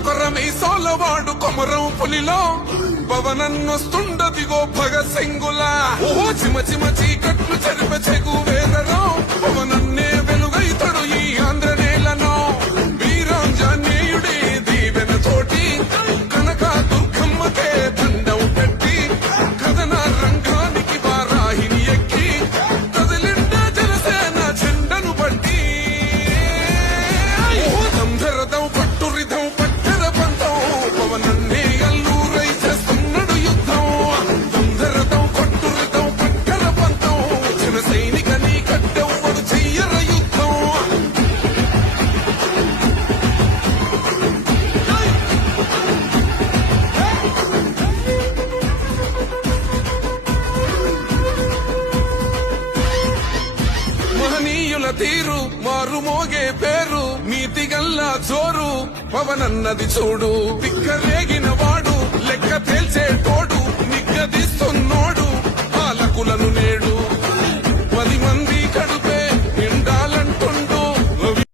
కొర్ర మీ సోలవాడు కొమరం పులిలో పవనన్నొస్తుండదిగో భగత్ సింగులా ఓ చిమ చిమ చీకట్లు చెరిప చెగు వేదరో పవనన్నే వెలుగైతడు ఈ ఆంధ్ర నేలను వీరాంజనేయుడి దీవెన తోటి కనక దుర్గమ్మకే దండం పెట్టి కథన రంగానికి వారాహిని ఎక్కి కదిలిండ జనసేన చెండను బట్టి దంధరదం పట్టురిధం పట్టర పంతం పవనన్నే అల్లూరై చేస్తున్నాడు యుద్ధం దంధరదం పట్టురిధం పట్టర పంతం జన సైనిక నీ కట్టెవ్వడు చెయ్యర యుద్ధం మహనీయుల తీరు మారు మోగే పేరు నీతిగల్లా జోరు పవనన్నది చూడు తిక్కరేగిన